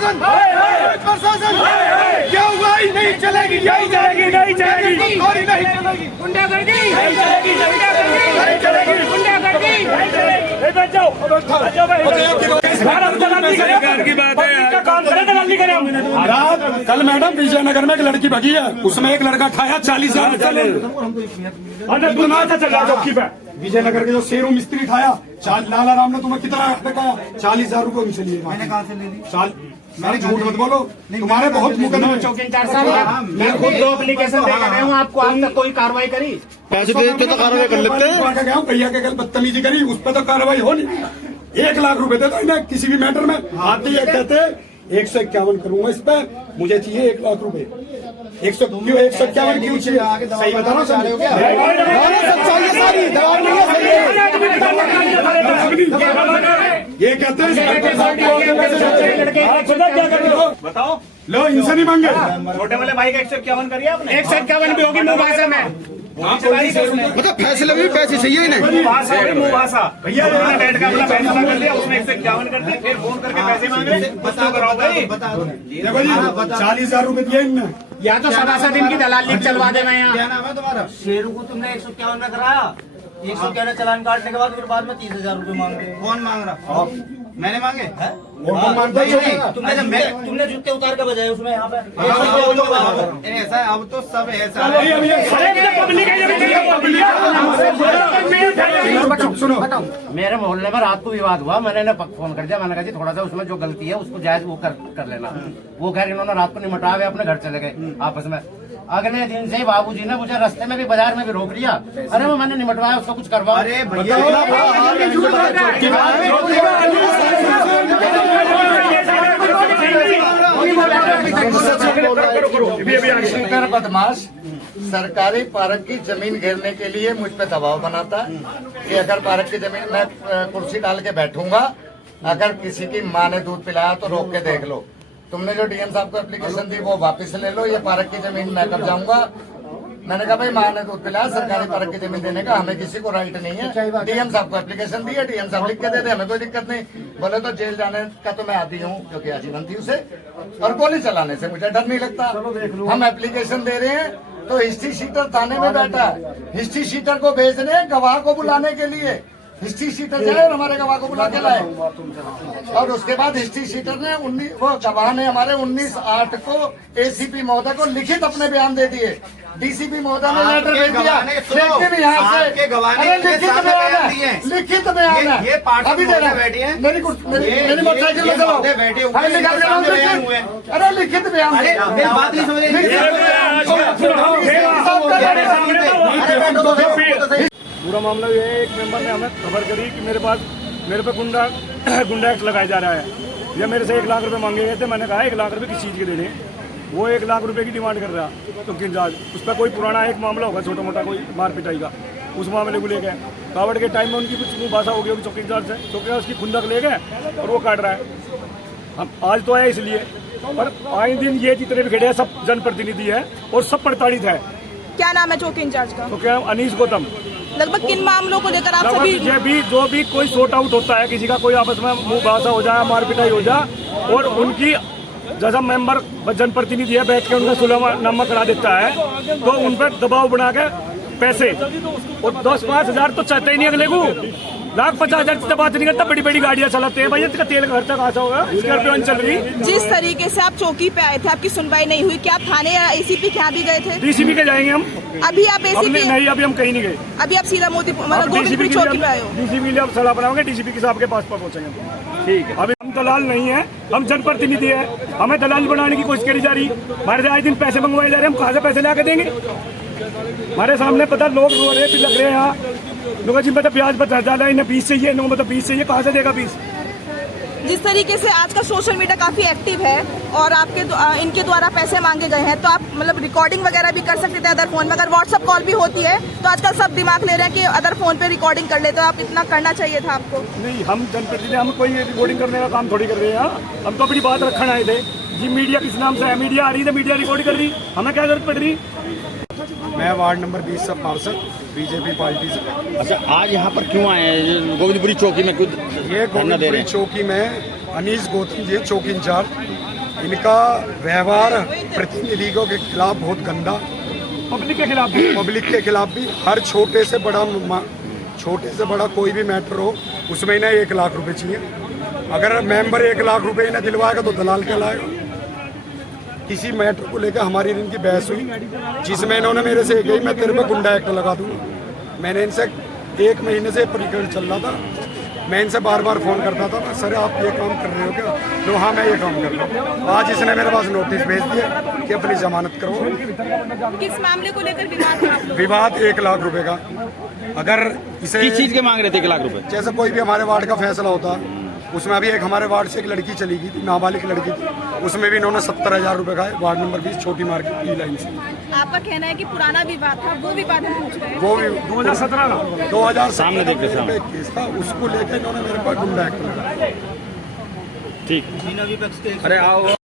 प्रशासन, प्रशासन क्या हुआ? नहीं चलेगी, नहीं चलेगी, नहीं चलेगी, और नहीं चलेगी, गुंडागर्दी नहीं चलेगी, नहीं चलेगी, गुंडागर्दी नहीं चलेगी। बैठ जाओ, बैठ जाओ भाई। की बात है, काम करें दलाली करें हम। कल मैडम विजयनगर में एक लड़की भगी है, उसमें एक लड़का खाया 40,000 चौकी पे। विजयनगर के जो शेरू मिस्त्री खाया, लाला राम ने तुम्हें कितना दिखाया? 40,000 रूपये उनसे लिए। मैंने कहा से ले ली? मैंने झूठ मत बोलो, तुम्हारे बहुत मुकदमे। चौकी इंचार्ज साहब, मैं खुद 2 एप्लीकेशन दे रहा हूँ आपको, आज तक कोई कार्रवाई करी? पैसे देते तो कार्रवाई कर लेते हैं। गया हूँ भैया के कल बदतमीजी करी, उस पर तो कार्रवाई हो नहीं। 1 लाख रुपए दे दो इन्हें किसी भी मैटर में। आते ही कहते 151 करूंगा इस पे, मुझे चाहिए 1 लाख रुपए। 151 क्यों चाहिए? सही बता रहा हूँ। ये कहते हैं बताओ, लो इनसे नहीं मांगे। छोटे वाले भाई का 151 करिए आपने? 151 भी होगी मुँह भाषा में, मतलब फैसले में भी पैसे चाहिए इन्हें। मुँह भाषा भैया बैठ कर अपना फैसला कर लिया, उसमें 151 कर दिया, फिर फोन करके पैसे मांग रहे। बताओ कराओ भाई, देखो जी 40,000 रुपए दिए इनने। या तो 7 दिन की दलाली चलवा देना यहाँ। क्या नाम है तुम्हारा? शेरू को तुमने 151 में कराया, 151 चालान काटने के बाद फिर बाद में 30,000 रुपए मांग रहे। कौन मांग रहा? मैंने मांगे? तुमने जूते उतार के बजाए उसमें यहाँ पे। ऐसा अब तो सब ऐसा सुनो, मेरे मोहल्ले में रात को विवाद हुआ, मैंने इन्हें फोन कर दिया, मैंने कहा जी थोड़ा सा उसमें जो गलती है उसको जायज वो कर लेना। वो खैर इन्होंने रात को निमटा के अपने घर चले गए आपस में। अगले दिन से ही बाबूजी ने मुझे रास्ते में भी बाजार में भी रोक लिया। अरे वो मैंने निमटवाया, उसको कुछ करवाओ। अरे भैया बदमाश सरकारी पार्क की जमीन घेरने के लिए मुझ पे दबाव बनाता है कि अगर पार्क की जमीन में कुर्सी डाल के बैठूंगा, अगर किसी की माँ ने दूध पिलाया तो रोक के देख लो। तुमने जो डीएम साहब को एप्लीकेशन दी वो वापस ले लो, ये पार्क की जमीन मैं कर जाऊंगा। मैंने कहा भाई माँ ने दूध पिलाया, सरकारी पार्क की जमीन देने का हमें किसी को राइट नहीं है। डीएम साहब को एप्लीकेशन दी है, डीएम साहब लिख के दे दे, हमें कोई दिक्कत नहीं। बोले तो जेल जाने का तो मैं आती हूँ क्योंकि आजीवन थी उसे, और गोली चलाने से मुझे डर नहीं लगता। हम एप्लीकेशन दे रहे हैं तो हिस्ट्री शीटर थाने में बैठा है, हिस्ट्री शीटर को भेजने गवाह को बुलाने के लिए। हिस्ट्री शीटर जाए और हमारे गवाह को बुला के लाए, और उसके बाद हिस्ट्री शीटर ने वो गवाह ने हमारे 19/8 को एसीपी महोदय को लिखित अपने बयान दे दिए। डीसीपी महोदय ने लेटर भेज दिया, लेकिन यहाँ से लिखित बयान है। अभी दे रहा मेरी मोटरसाइकिल में चलो, अरे लिखित बयान पूरा मामला ये है, एक मेंबर ने हमें खबर करी कि मेरे पे गुंडा एक्ट लगाया जा रहा है। ये मेरे से 1 लाख रुपए मांगे गए थे। मैंने कहा 1 लाख रुपए किस चीज़ के देने? वो 1 लाख रुपए की डिमांड कर रहा तो इंचार्ज उस पर कोई पुराना एक मामला होगा छोटा मोटा कोई मार पिटाई का, उस मामले को ले गए। कावड़ के टाइम में उनकी कुछ मुँह भाषा हो गई होगी चौकी इंचार्ज से, चौकी उसकी खुंदक ले गए और वो काट रहा है। हम आज तो आए इसलिए, पर आए दिन ये जितने भी खड़े हैं सब जनप्रतिनिधि है और सब प्रताड़ित है। क्या नाम है चौकी इंचार्ज का? तो क्या अनीश गौतम। लगभग किन मामलोों को लेकर आप सभी? जो भी कोई सॉर्ट आउट होता है, किसी का कोई आपस में मुंह भाषा हो जाए, मार पिटाई हो जाए, और उनकी जैसा मेंबर जनप्रतिनिधि है बैठ के उनका सुलहनामा करा देता है, तो उन पर दबाव बना के पैसे और 10-5 हज़ार तो चाहते ही नहीं अगले को। 1,50,000 की बात नहीं करता, बड़ी बड़ी गाड़ियां चलाते हैं भाई, इसका तेल का खर्चा कहाँ से होगा? स्कॉर्पियो चल रही। जिस तरीके से आप चौकी पे आए थे, आपकी सुनवाई नहीं हुई, क्या आप थाने या एसीपी के यहाँ भी गए थे? डीसीपी के जाएंगे हम। अभी आप एसीपी नहीं, अभी हम कहीं नहीं गए। अभी आप सीधा गोविंदपुरी चौकी पे आए हो? डीसीपी लिए अब सलाह बनाओगे, डीसीपी साहब के पास पहुंचेंगे। ठीक है, अभी हम दलाल नहीं है, हम जनप्रतिनिधि है, हमें दलाल बनाने की कोशिश करी जा रही। हमारे से आए दिन पैसे मंगवाए जा रहे हैं, हम कहाँ से पैसे ला के देंगे? हमारे सामने पता लोग रो रहे लग रहे हैं यहाँ लोग जी, मतलब ब्याज बता ज्यादा, इन्हें 20 चाहिए, इन्होंने मतलब 20 चाहिए, कहाँ से देगा 20? जिस तरीके से आज का सोशल मीडिया काफी एक्टिव है और आपके इनके द्वारा पैसे मांगे गए हैं, तो आप मतलब रिकॉर्डिंग वगैरह भी कर सकते थे अदर फोन में। अगर व्हाट्सएप कॉल भी होती है तो आजकल सब दिमाग ले रहे हैं कि अदर फोन पे रिकॉर्डिंग कर ले, तो आप इतना करना चाहिए था आपको। नहीं, हम जनप्रतिनिधि, हम कोई रिकॉर्डिंग करने का काम थोड़ी कर रहे हैं। हम तो अपनी बात रखने आए थे जी। मीडिया किस नाम से है? मीडिया आ रही है, मीडिया रिकॉर्ड कर रही, हमें क्या जरूरत पड़ रही? मैं वार्ड नंबर 20 से पार्षद बीजेपी पार्टी से। अच्छा, आज यहाँ पर क्यों आए हैं गोविंदपुरी चौकी में? कुछ ये गोविंदपुरी चौकी में अनीस गौतम जी चौकी इंचार्ज, इनका व्यवहार प्रतिनिधियों के खिलाफ बहुत गंदा, पब्लिक के खिलाफ पब्लिक के खिलाफ भी। हर छोटे से बड़ा कोई भी मैटर हो उसमें इन्हें 1 लाख रुपए चाहिए। अगर मेंबर 1 लाख रुपए इन्हें दिलवाएगा तो दलाल कहलाएगा। किसी मैटर को लेकर हमारी इनकी बहस हुई, जिसमें इन्होंने मेरे से गई मैं तेरे पे गुंडा एक्ट लगा दूंगा। मैंने इनसे 1 महीने से प्रकरण चल रहा था, मैं इनसे बार बार फोन करता था, सर आप ये काम कर रहे हो क्या? तो हाँ मैं ये काम कर रहा हूँ। आज इसने मेरे पास नोटिस भेज दिया कि अपनी जमानत करो। किस मामले को लेकर विवाद है आप लोगों विवाद 1 लाख रुपए का। अगर इसे किस चीज के मांग रहे थे 1 लाख रुपए? जैसे कोई भी हमारे वार्ड का फैसला होता, उसमें अभी एक हमारे वार्ड से एक लड़की चली गई थी, नाबालिग लड़की थी, उसमें भी इन्होंने 70,000 रुपए का वार्ड नंबर 20 छोटी मार्केट की लाइन से। आपका कहना है कि पुराना विवाद था, वो विवाद हम पूछ रहे हैं। वो भी 2017 सामने देखते सामने केस था, उसको लेकर इन्होंने मेरे पास गुंडा एक्ट लगाया। ठीक। बिना विपक्ष के अरे आओ।